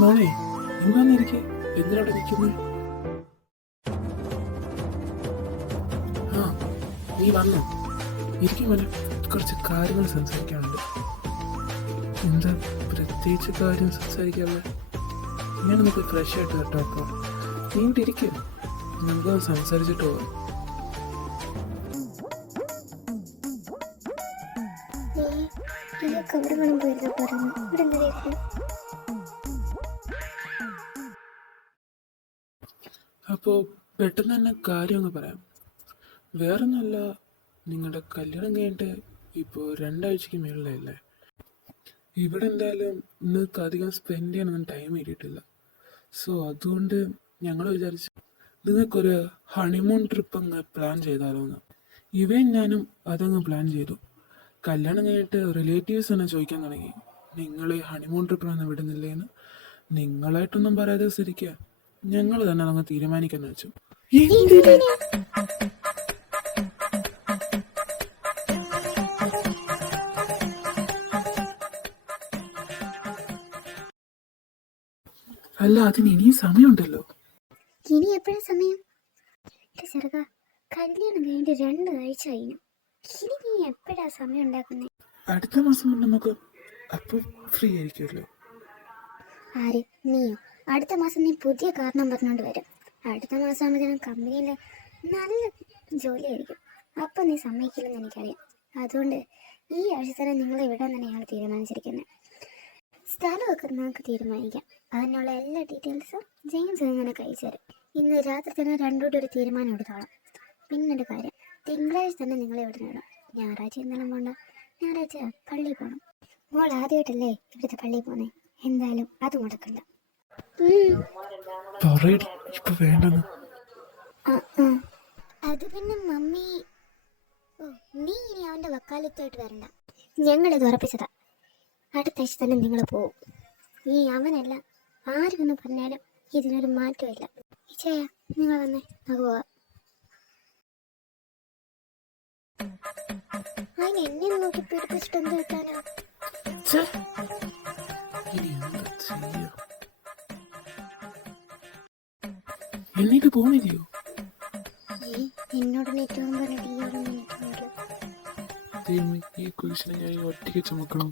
മോനെ ഇരിക്കെ എന്തിനവിടെ നിൽക്കുന്നു? ആ നീ വന്നോ? ഇരിക്കും മോനെ, കുറച്ച് കാര്യങ്ങൾ സംസാരിക്കാനുണ്ട്. എന്താ പ്രത്യേകിച്ച് കാര്യം സംസാരിക്കാമല്ലോ? ഞാനൊന്ന് ഫ്രഷ് ആയിട്ട് കേട്ടോ. അപ്പോൾ നീണ്ടിരിക്കും, നമുക്കൊന്ന് സംസാരിച്ചിട്ട് പോകാം. അപ്പോൾ പെട്ടെന്ന് തന്നെ കാര്യം അങ്ങ് പറയാം. വേറൊന്നുമല്ല, നിങ്ങളുടെ കല്യാണം കഴിഞ്ഞിട്ട് ഇപ്പോൾ 2 ആഴ്ചയ്ക്ക് മേളിലായില്ലേ? ഇവിടെ എന്തായാലും നിങ്ങൾക്ക് അധികം സ്പെൻഡ് ചെയ്യാനൊന്നും ടൈം കിട്ടിയിട്ടില്ല. സോ അതുകൊണ്ട് ഞങ്ങൾ വിചാരിച്ചു നിങ്ങൾക്കൊരു ഹണിമൂൺ ട്രിപ്പ് അങ്ങ് പ്ലാൻ ചെയ്താലോ എന്ന്. ഇവയും ഞാനും അതങ്ങ് പ്ലാൻ ചെയ്തു. കല്യാണം കഴിഞ്ഞിട്ട് റിലേറ്റീവ്സ് തന്നെ ചോദിക്കാൻ തുടങ്ങി, നിങ്ങൾ ഈ ഹണിമൂൺ ട്രിപ്പിനൊന്നും വിടുന്നില്ലേന്ന്. നിങ്ങളായിട്ടൊന്നും പറയാതെ സ്ഥിതിക്ക് ഞങ്ങൾ തന്നെ അങ്ങ് തീരുമാനിക്കാന്ന് വെച്ചു. അല്ല, അതിന് ഇനിയും സമയമുണ്ടല്ലോ. ഇനി എപ്പോഴും സമയം? ചെറുക്ക, കല്യാണം കഴിഞ്ഞിട്ട് 2 ആഴ്ച കഴിഞ്ഞു. ഇനി നീ എപ്പോഴാ സമയം ഉണ്ടാക്കുന്നേ? അടുത്ത മാസം നമുക്ക് അപ്പോൾ ഫ്രീ ആയിരിക്കുമല്ലോ. ആര്? നീയോ? അടുത്ത മാസം നീ പുതിയ കാരണം പറഞ്ഞുകൊണ്ട് വരും. അടുത്ത മാസം ആകുമ്പോഴത്തേനും കമ്പനിയിൽ നല്ല ജോലിയായിരിക്കും. അപ്പം നീ സമ്മതിക്കില്ലെന്ന് എനിക്കറിയാം. അതുകൊണ്ട് ഈ ആഴ്ച തന്നെ നിങ്ങളെ വിടാൻ തന്നെയാണ് തീരുമാനിച്ചിരിക്കുന്നത്. സ്ഥലമൊക്കെ നമുക്ക് തീരുമാനിക്കാം. അതിനുള്ള എല്ലാ ഡീറ്റെയിൽസും ജെയിംസ് നിനക്ക് അയച്ചു തരും. ഇന്ന് രാത്രി തന്നെ രണ്ടോട്ട് ഒരു തീരുമാനം എടുത്തോളാം. പിന്നൊരു കാര്യം, തിങ്കളാഴ്ച തന്നെ നിങ്ങളെ ഇവിടെ നിന്നും. ഞായറാഴ്ച ഇന്നലും പോണ്ട, ഞായറാഴ്ച പള്ളിയിൽ പോകണം. മോൾ ആദ്യമായിട്ടല്ലേ ഇവിടുത്തെ പള്ളിയിൽ പോകുന്നേ? എന്തായാലും അത് മുടക്കണ്ട. അത് പിന്നെ മമ്മി, നീ ഇനി അവൻ്റെ വക്കാലത്തായിട്ട് വരണ്ട. ഞങ്ങളിത് ഉറപ്പിച്ചതാ. അടുത്ത ആഴ്ച തന്നെ നിങ്ങൾ പോവും. ഈ അവനല്ല ആരും പറഞ്ഞാലും ഇതിനൊരു മാറ്റമില്ല. ഇച്ചയ, നിങ്ങൾ വന്നേ, നമുക്ക് പോവാം. അതിന് എന്നെ നോക്കി പിടിപ്പിച്ചിട്ട് എന്ത് കിട്ടാനോ? എന്നിട്ട് പോണില്ലയോ? എന്നോട് ഏറ്റവും പറഞ്ഞിട്ട് ഈ കുരിശിനെ ഞാൻ ഒറ്റയ്ക്ക് ചുമക്കണം.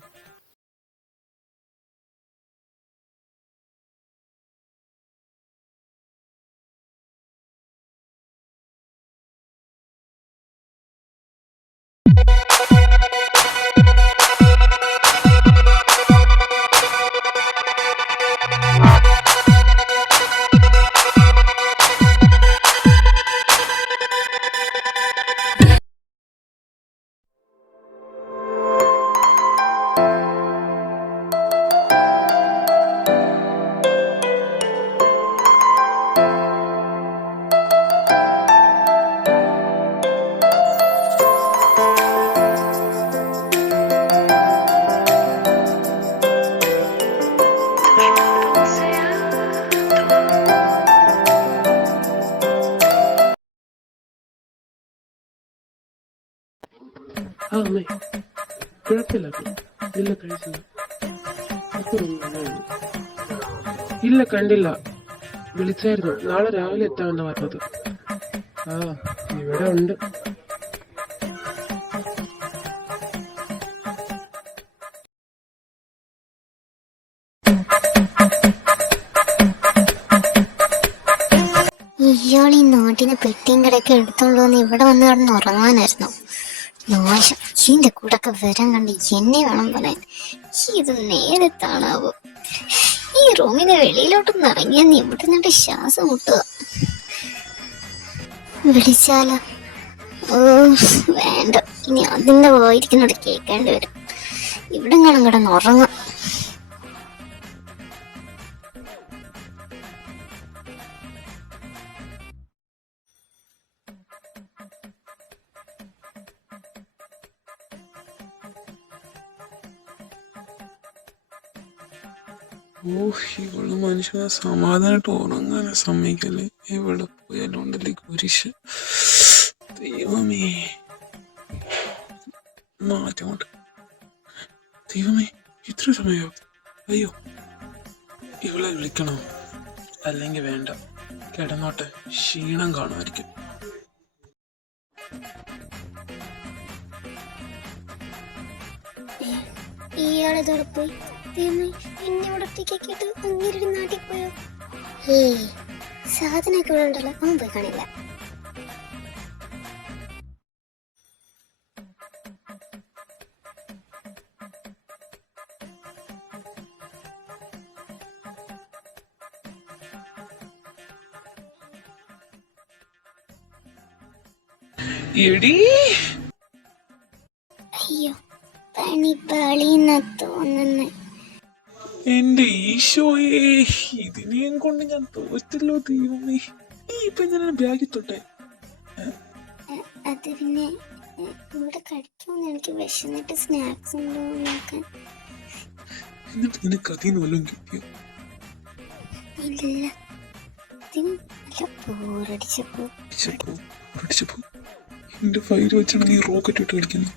അമ്മേ, കുഴപ്പമില്ല. ഇല്ല, കഴിച്ചില്ല. ഇല്ല, കണ്ടില്ല. വിളിച്ചായിരുന്നു, നാളെ രാവിലെ എത്താമെന്ന് പറഞ്ഞത്. ഇവിടെ ഉണ്ട്. ഇയാൾ ഈ നാട്ടിന് പെട്ടിയും കിടക്കെ എടുത്തോണ്ടോന്ന് ഇവിടെ വന്ന് കിടന്ന് ഉറങ്ങാനായിരുന്നു. നാശം, ഇതിന്റെ കൂടെ ഒക്കെ വരാൻ കണ്ട് എന്നെ വേണം പറയാൻ. ഇത് നേരത്താണാവോ? ഈ റൂമിന് വെളിയിലോട്ടൊന്ന് ഇറങ്ങിയാൽ നീ ഇവിടെ നിന്നിട്ട് ശ്വാസം മുട്ടുക. വിളിച്ചാലോ? വേണ്ട, ഇനി അതിന്റെ പോയിരിക്കുന്നോട് കേൾക്കേണ്ടി വരും. ഇവിടെ കാണും കിടന്ന് ഉറങ്ങാം. ഇവള് മനുഷ്യനെ സമാധാനമായിട്ട് ഉറങ്ങാനെ സമ്മതിക്കല്ലേ? ഇവിടെ പോയാലും ഉണ്ടല്ലേ കുരിശ്. ദൈവമേ, മാറ്റമുണ്ട്. ദൈവമേ, ഇത്ര സമയോ? അയ്യോ, ഇവളെ വിളിക്കണോ? അല്ലെങ്കിൽ വേണ്ട, കിടന്നോട്ടെ, ക്ഷീണം കാണുമായിരിക്കും. ഇയാളെതോടെ പോയി ദൈവമേ, എന്നെ ഇവിടെ ഒറ്റയ്ക്കാക്കിയിട്ട് അങ്ങേരുടെ നാട്ടിൽ പോയോ? ഏയ്, സാധനമൊക്കെ ഇവിടെ ഉണ്ടല്ലോ, അവൻ പോയി കാണില്ല. എടീ, അയ്യോ, പണി പാളിയെന്നാ തോന്നുന്നേ. എന്റെ ഈശോയെ, ഇതിനെയും കൊണ്ട് ഞാൻ തോറ്റല്ലോ ദൈവമേ. നീ ഇപ്പൊ ഞാൻ ബാഗിൽ തൊട്ടെ. അത് പിന്നെ ഇവിടെ കഴിക്കുമെന്ന് എനിക്ക് വിശന്നിട്ട് സ്നാക്സ് ഉണ്ടോ നോക്കാൻ. എന്നിട്ട് നിനക്ക് അതിന്ന് വല്ലതും കിട്ടിയോ? ഇല്ല, ഇതിന് നല്ല ബോറടിച്ചപ്പോ എന്റെ ഫയൽ വെച്ചാണ് നീ റോക്കറ്റ് ഇട്ട് കളിക്കുന്നു.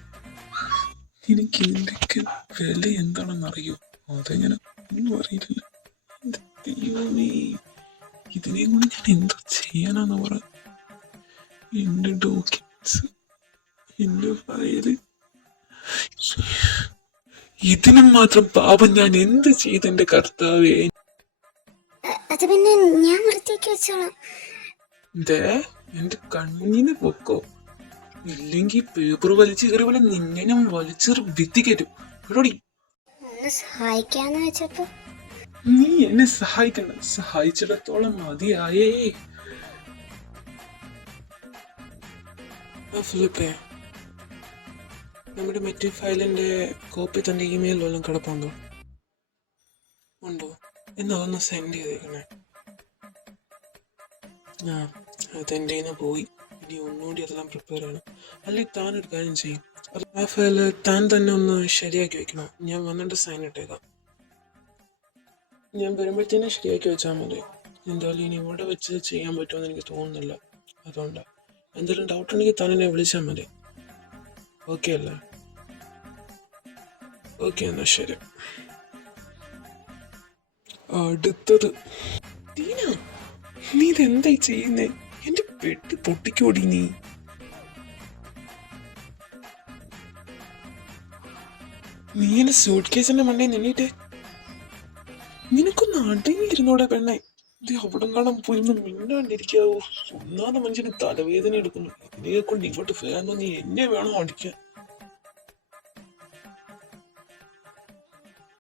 എനിക്ക് ഇതിന്റെയൊക്കെ വില എന്താണെന്ന് അറിയോ? അതെങ്ങനെ ഒന്നും അറിയില്ല. എന്റെ ദൈവമേ, ഇതിനെയും കൊണ്ട് ഞാൻ എന്താ ചെയ്യാനാന്ന് പറ. എന്റെ ഡോക്യുമെന്റ്സ്, എന്റെ ഫയല്, ഇതിനും മാത്രം പാപം ഞാൻ എന്ത് ചെയ്തെന്റെ കർത്താവേ? അത് പിന്നെ ഞാൻ വൃത്തിയാക്കി വെച്ചോളാം. എന്റെ കണ്ണിന് പൊക്കോ, ഇല്ലെങ്കിൽ പേപ്പർ വലിച്ചു കയറി പോലെ നിന്നെ ഞാൻ വലിച്ചെറി ഭിത്തി കയറ്റും. എടോടി, ഒന്ന് സഹായിക്കാന്ന് വെച്ചപ്പോ നീ എന്നെ സഹായിക്കണ്ട, സഹായിച്ചിടത്തോളം മതിയായേ. ഫിലിപ്പേ, നമ്മുടെ മറ്റേ ഫയലിന്റെ കോപ്പി തന്റെ ഇമെയിൽ വല്ലതും കിടപ്പുണ്ടോ? ഉണ്ടോ? എന്നാ ഒന്ന് സെൻഡ് ചെയ്തേക്കണേ. അതെന്റെ കയ്യിൽ നിന്ന് പോയി. ഇനി ഒന്നുകൂടി അതെല്ലാം പ്രിപ്പയർ ചെയ്യണം. അല്ലെങ്കിൽ താൻ ഒരു കാര്യം ചെയ്യും, ആ ഫയല് താൻ തന്നെ ഒന്ന് ശരിയാക്കി വെക്കണം. ഞാൻ വന്നിട്ട് സൈൻ ഇട്ടേക്കാം. ഞാൻ വരുമ്പോഴത്തേനെ ശരിയാക്കി വെച്ചാൽ മതി. എന്തായാലും ഇനി ഇവിടെ വെച്ച് ചെയ്യാൻ പറ്റുമെന്ന് എനിക്ക് തോന്നുന്നില്ല. അതുകൊണ്ട് എന്തെങ്കിലും ഡൗട്ട് ഉണ്ടെങ്കിൽ താൻ എന്നെ വിളിച്ചാൽ മതി. ഓക്കെ അല്ലേ? ഓക്കെ, എന്നാ ശരി. അടുത്തത് ടീന, നീ ഇതെന്തായി ചെയ്യുന്നേ? എന്റെ പെട്ടി പൊട്ടിക്കോടി നീ. നീ എന്റെ സൂട്ട് കേസിന്റെ മണ്ടേ നിന്നിട്ട് നിനക്കൊന്ന് അടങ്ങിയിരുന്നോടെ പെണ്ണെ. ഇത് അവിടെ കാണാൻ പോയി ഒന്ന് മിണ്ടാണ്ടിരിക്കാവോ? ഒന്നാമത്തെ മനുഷ്യന് തലവേദന എടുക്കുന്നു. ഇതിനെ കൊണ്ട് ഇങ്ങോട്ട് വരാൻ നീ എന്നെ വേണോ അടിക്കാൻ?